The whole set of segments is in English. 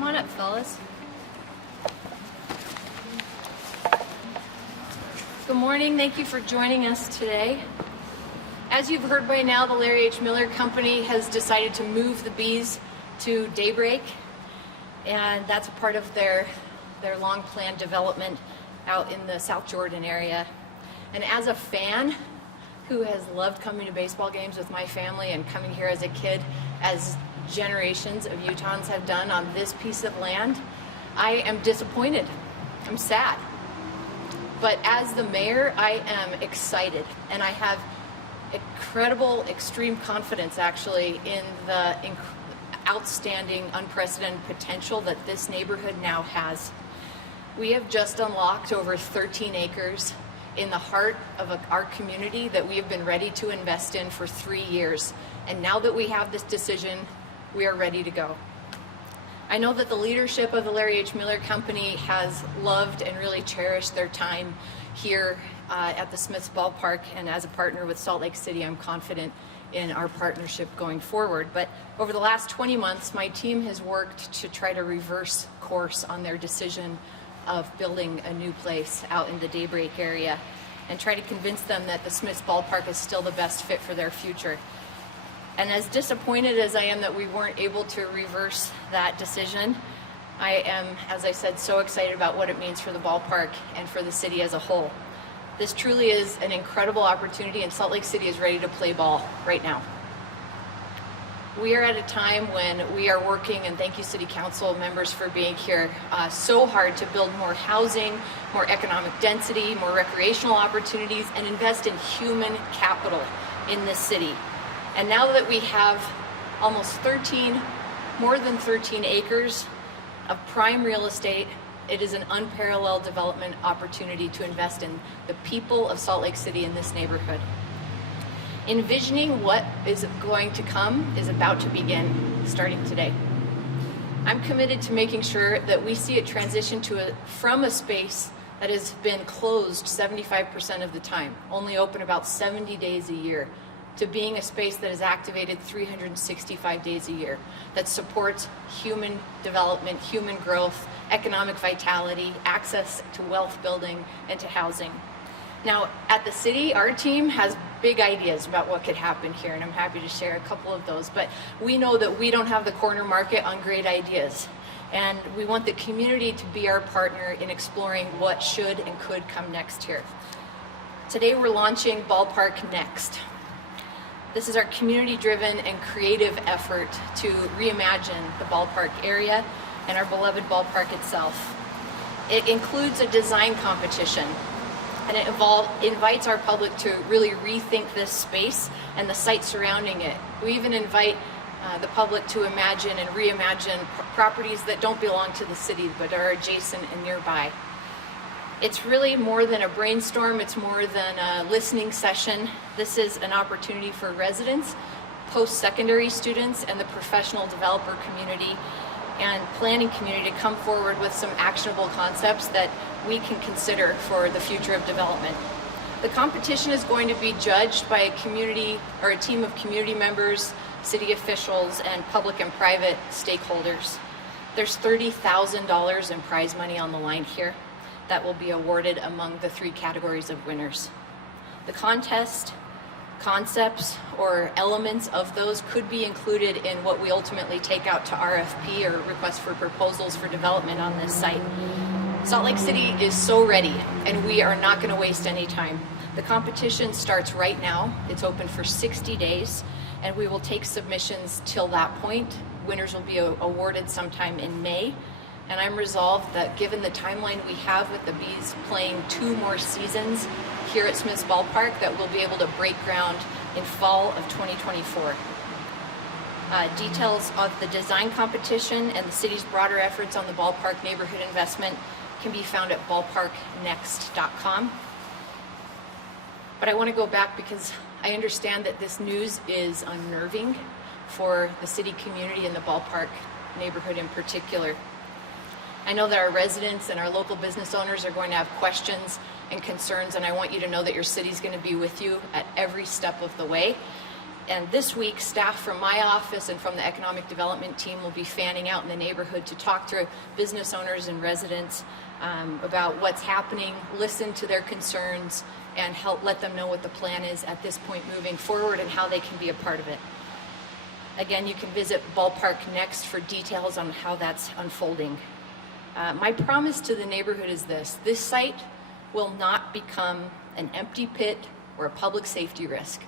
Come on up, fellas. Good morning. Thank you for joining us today. As you've heard by now, the Larry H. Miller Company has decided to move the bees to Daybreak, and that's a part of their long-planned development out in the South Jordan area. And as a fan who has loved coming to baseball games with my family and coming here as a kid, as generations of Utahns have done on this piece of land, I am disappointed. I'm sad. But as the mayor, I am excited, and I have incredible, extreme confidence actually in the outstanding, unprecedented potential that this neighborhood now has. We have just unlocked over 13 acres in the heart of our community that we have been ready to invest in for 3 years. And now that we have this decision, we are ready to go. I know that the leadership of the Larry H. Miller Company has loved and really cherished their time here at the Smith's Ballpark, and as a partner with Salt Lake City, I'm confident in our partnership going forward. But over the last 20 months, my team has worked to try to reverse course on their decision of building a new place out in the Daybreak area and try to convince them that the Smith's Ballpark is still the best fit for their future. And as disappointed as I am that we weren't able to reverse that decision, I am, as I said, so excited about what it means for the ballpark and for the city as a whole. This truly is an incredible opportunity, and Salt Lake City is ready to play ball right now. We are at a time when we are working, and thank you City Council members for being here, so hard to build more housing, more economic density, more recreational opportunities, and invest in human capital in this city. And now that we have almost more than 13 acres of prime real estate, it is an unparalleled development opportunity to invest in the people of Salt Lake City in this neighborhood. Envisioning what is going to come is about to begin, starting today. I'm committed to making sure that we see it transition from a space that has been closed 75% of the time, only open about 70 days a year, to being a space that is activated 365 days a year, that supports human development, human growth, economic vitality, access to wealth building, and to housing. Now, at the city, our team has big ideas about what could happen here, and I'm happy to share a couple of those, but we know that we don't have the corner market on great ideas, and we want the community to be our partner in exploring what should and could come next here. Today, we're launching Ballpark Next. This is our community-driven and creative effort to reimagine the ballpark area and our beloved ballpark itself. It includes a design competition, and it invites our public to really rethink this space and the site surrounding it. We even invite the public to imagine and reimagine properties that don't belong to the city but are adjacent and nearby. It's really more than a brainstorm, it's more than a listening session. This is an opportunity for residents, post-secondary students, and the professional developer community and planning community to come forward with some actionable concepts that we can consider for the future of development. The competition is going to be judged by a team of community members, city officials, and public and private stakeholders. There's $30,000 in prize money on the line here that will be awarded among the 3 categories of winners. The contest concepts or elements of those could be included in what we ultimately take out to RFP, or request for proposals for development on this site. Salt Lake City is so ready, and we are not going to waste any time. The competition starts right now. It's open for 60 days, and we will take submissions till that point. Winners will be awarded sometime in May. And I'm resolved that given the timeline we have with the Bees playing 2 more seasons here at Smith's Ballpark, that we'll be able to break ground in fall of 2024. Details of the design competition and the city's broader efforts on the ballpark neighborhood investment can be found at ballparknext.com. But I want to go back because I understand that this news is unnerving for the city community and the ballpark neighborhood in particular. I know that our residents and our local business owners are going to have questions and concerns, and I want you to know that your city's going to be with you at every step of the way. And this week, staff from my office and from the economic development team will be fanning out in the neighborhood to talk to business owners and residents about what's happening, listen to their concerns, and help let them know what the plan is at this point moving forward and how they can be a part of it. Again, you can visit Ballpark next for details on how that's unfolding. My promise to the neighborhood is this site will not become an empty pit or a public safety risk.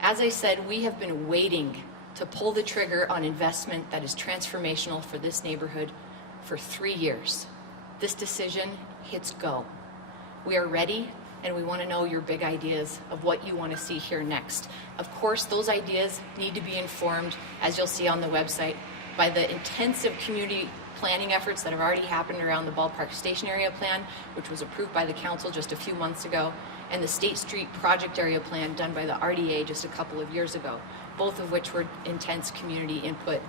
As I said, we have been waiting to pull the trigger on investment that is transformational for this neighborhood for 3 years. This decision hits go. We are ready, and we want to know your big ideas of what you want to see here next. Of course, those ideas need to be informed, as you'll see on the website, by the intensive community planning efforts that have already happened around the Ballpark Station Area Plan, which was approved by the council just a few months ago, and the State Street Project Area Plan done by the RDA just a couple of years ago, both of which were intense community input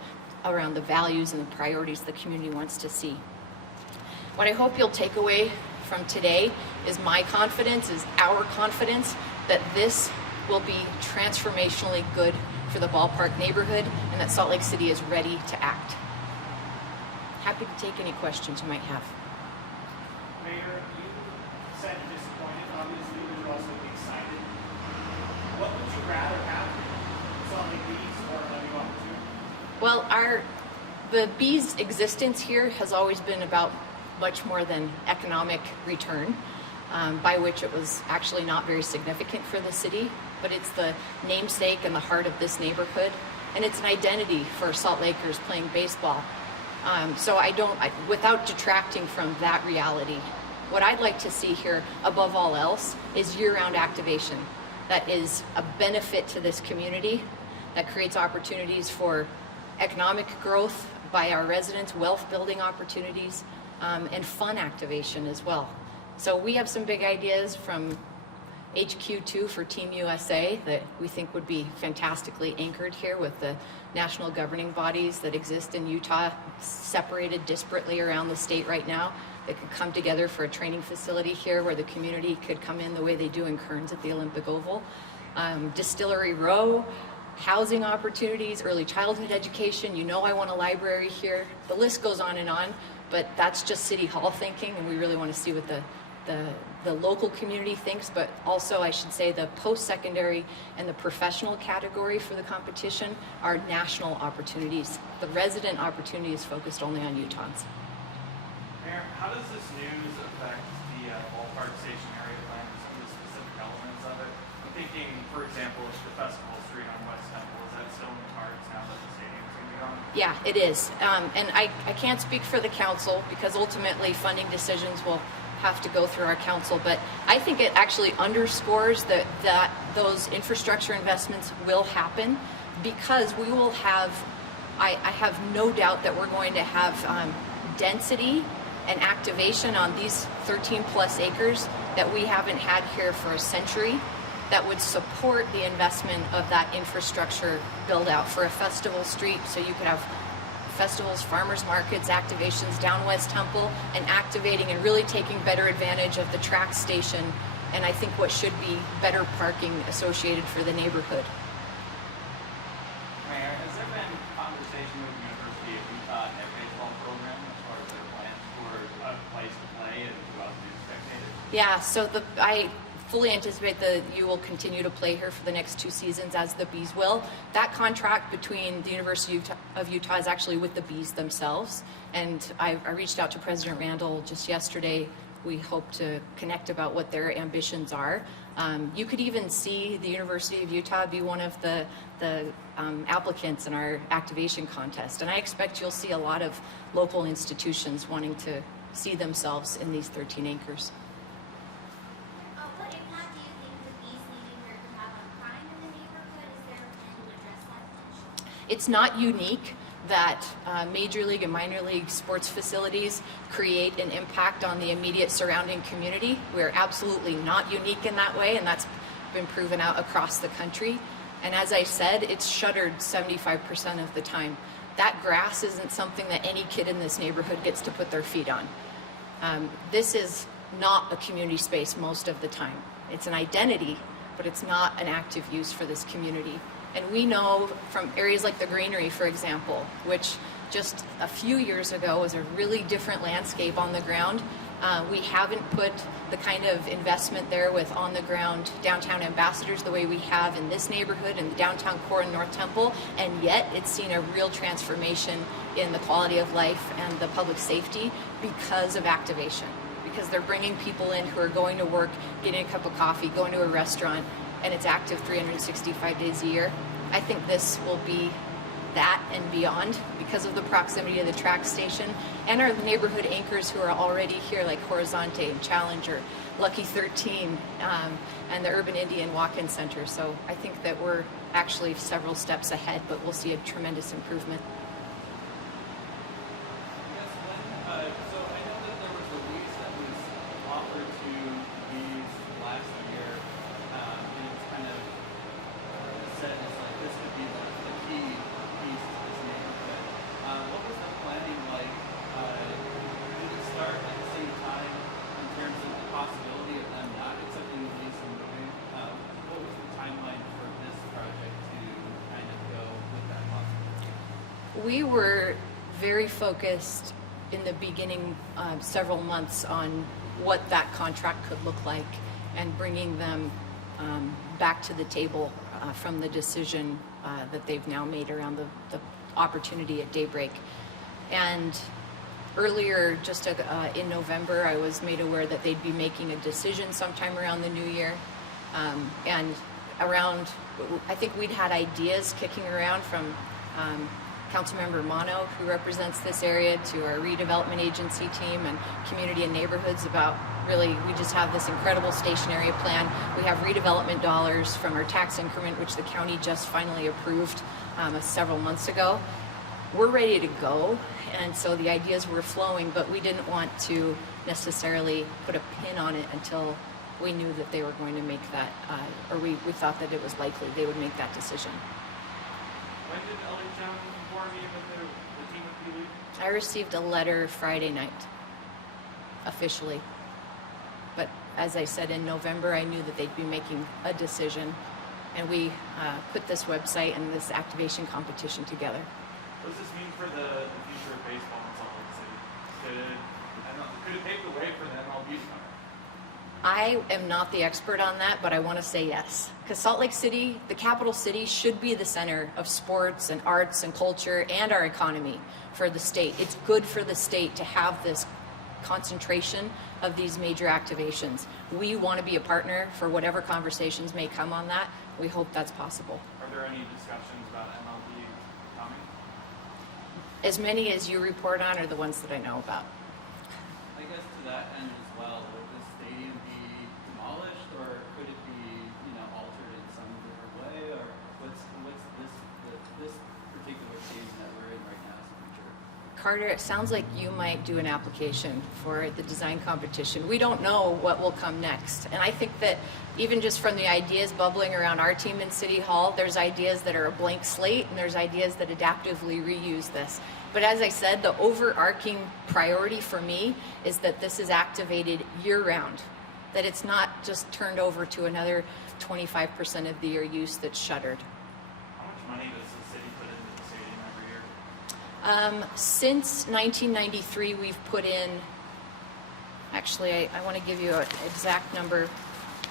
around the values and the priorities the community wants to see. What I hope you'll take away from today is my confidence, is our confidence that this will be transformationally good for the Ballpark neighborhood and that Salt Lake City is ready to act. Happy to take any questions you might have. Mayor, you said you're disappointed, obviously, but you're also excited. What would you rather have? Salt Lake Bees or a new opportunity? Well, the Bees' existence here has always been about much more than economic return, by which it was actually not very significant for the city, but it's the namesake and the heart of this neighborhood, and it's an identity for Salt Lakers playing baseball. So without detracting from that reality, what I'd like to see here, above all else, is year-round activation that is a benefit to this community, that creates opportunities for economic growth by our residents, wealth-building opportunities, and fun activation as well. So we have some big ideas from HQ2 for Team USA that we think would be fantastically anchored here with the national governing bodies that exist in Utah, separated disparately around the state right now, that could come together for a training facility here where the community could come in the way they do in Kearns at the Olympic Oval. Distillery Row, housing opportunities, early childhood education. You know I want a library here. The list goes on, but that's just City Hall thinking, and we really want to see what the local community thinks, but also I should say the post-secondary and the professional category for the competition are national opportunities. The resident opportunity is focused only on Utahns. Mayor, how does this news affect the Ballpark Station Area Plan, some of the specific elements of it? I'm thinking, for example, the Festival Street on West Temple, is that still in the cards now that the stadium's going to be gone? Yeah, it is. And I can't speak for the council because ultimately funding decisions will have to go through our council, but I think it actually underscores that those infrastructure investments will happen because we will have, I have no doubt that we're going to have density and activation on these 13 plus acres that we haven't had here for a century that would support the investment of that infrastructure build out for a festival street, so you could have festivals, farmers markets, activations down West Temple, and activating and really taking better advantage of the track station, and I think what should be better parking associated for the neighborhood. Mayor, has there been conversation with the University of Utah and their baseball program as far as their plans for a place to play and who else to be spectators? Yeah, so I fully anticipate that you will continue to play here for the next 2 seasons as the Bees will. That contract between the University of Utah is actually with the Bees themselves, and I reached out to President Randall just yesterday. We hope to connect about what their ambitions are. You could even see the University of Utah be one of the applicants in our activation contest, and I expect you'll see a lot of local institutions wanting to see themselves in these 13 acres. It's not unique that Major League and minor league sports facilities create an impact on the immediate surrounding community. We're absolutely not unique in that way, and that's been proven out across the country. And as I said, it's shuttered 75% of the time. That grass isn't something that any kid in this neighborhood gets to put their feet on. This is not a community space most of the time. It's an identity, but it's not an active use for this community. And we know from areas like the Greenery, for example, which just a few years ago was a really different landscape on the ground. We haven't put the kind of investment there with on-the-ground downtown ambassadors the way we have in this neighborhood and the downtown core in North Temple, and yet it's seen a real transformation in the quality of life and the public safety because of activation. Because they're bringing people in who are going to work, getting a cup of coffee, going to a restaurant, and it's active 365 days a year. I think this will be that and beyond because of the proximity of the track station and our neighborhood anchors who are already here, like Horizonte and Challenger, Lucky 13, and the Urban Indian Walk-In Center. So I think that we're actually several steps ahead, but we'll see a tremendous improvement. So I know that there was a lease that was offered to these last year, and it's kind of said as like this could be the key piece to this neighborhood. What was the planning like? Did it start at the same time in terms of the possibility of them not accepting the lease and moving? What was the timeline for this project to kind of go with that possibility? We were very focused in the beginning several months on what that contract could look like and bringing them back to the table from the decision that they've now made around the opportunity at Daybreak. And earlier, just in November, I was made aware that they'd be making a decision sometime around the new year. And around, I think we'd had ideas kicking around from Councilmember Mono, who represents this area, to our redevelopment agency team and community and neighborhoods about really, we just have this incredible station area plan. We have redevelopment dollars from our tax increment, which the county just finally approved several months ago. We're ready to go, and so the ideas were flowing, but we didn't want to necessarily put a pin on it until we knew that they were going to make that, or we thought that it was likely they would make that decision. When did Elder John inform you that the team would be leaving? I received a letter Friday night, officially. But as I said, in November, I knew that they'd be making a decision, and we put this website and this activation competition together. What does this mean for the future of baseball in Salt Lake City? Could it pave the way for the MLB to come? I am not the expert on that, but I want to say yes. Because Salt Lake City, the capital city, should be the center of sports and arts and culture and our economy for the state. It's good for the state to have this concentration of these major activations. We want to be a partner for whatever conversations may come on that. We hope that's possible. Are there any discussions about MLB coming? As many as you report on are the ones that I know about. I guess to that end as well, would the stadium be demolished, or could it be, altered in some different way, or what's this particular season that we're in right now is the future? Carter, it sounds like you might do an application for the design competition. We don't know what will come next. And I think that even just from the ideas bubbling around our team in City Hall, there's ideas that are a blank slate, and there's ideas that adaptively reuse this. But as I said, the overarching priority for me is that this is activated year-round, that it's not just turned over to another 25% of the year use that's shuttered. How much money does the city put into the stadium every year? Since 1993, we've put in, actually, I want to give you an exact number,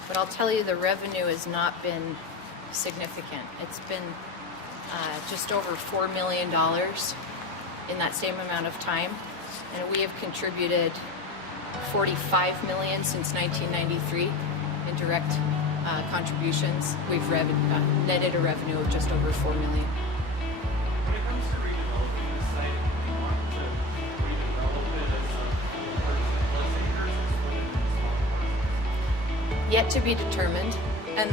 but I'll tell you the revenue has not been significant. It's been just over $4 million in that same amount of time, and we have contributed $45 million since 1993 in direct contributions. We've netted a revenue of just over $4 million. When it comes to redeveloping this site, do you want to redevelop it as a plus acres or split it into small parcels? Yet to be determined. And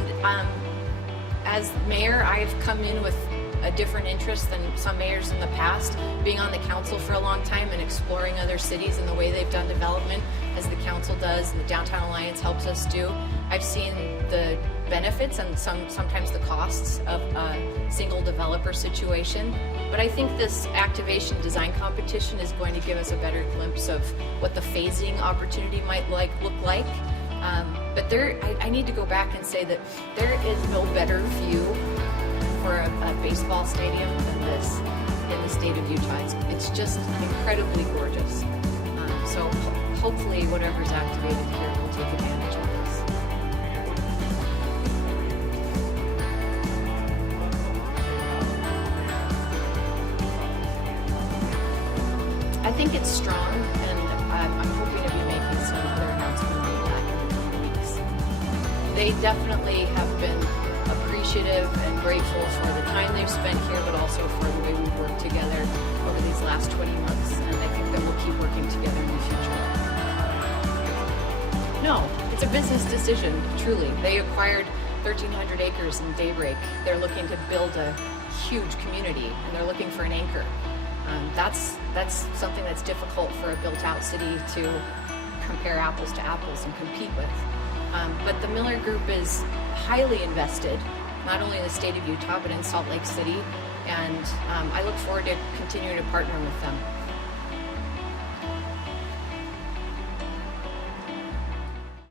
as mayor, I've come in with a different interest than some mayors in the past, being on the council for a long time and exploring other cities and the way they've done development, as the council does and the Downtown Alliance helps us do. I've seen the benefits and sometimes the costs of a single developer situation. But I think this activation design competition is going to give us a better glimpse of what the phasing opportunity might look like. But I need to go back and say that there is no better view for a baseball stadium than this in the state of Utah. It's just incredibly gorgeous. So hopefully whatever's activated here will take advantage of this. I think it's strong, and I'm hoping to be making some other announcement on that in the coming weeks. They definitely have been appreciative and grateful for the time they've spent here, but also for the way we've worked together over these last 20 months, and I think that we'll keep working together in the future. No, it's a business decision, truly. They acquired 1,300 acres in Daybreak. They're looking to build a huge community, and they're looking for an anchor. That's something that's difficult for a built-out city to compare apples to apples and compete with. But the Miller Group is highly invested, not only in the state of Utah, but in Salt Lake City, and I look forward to continuing to partner with them.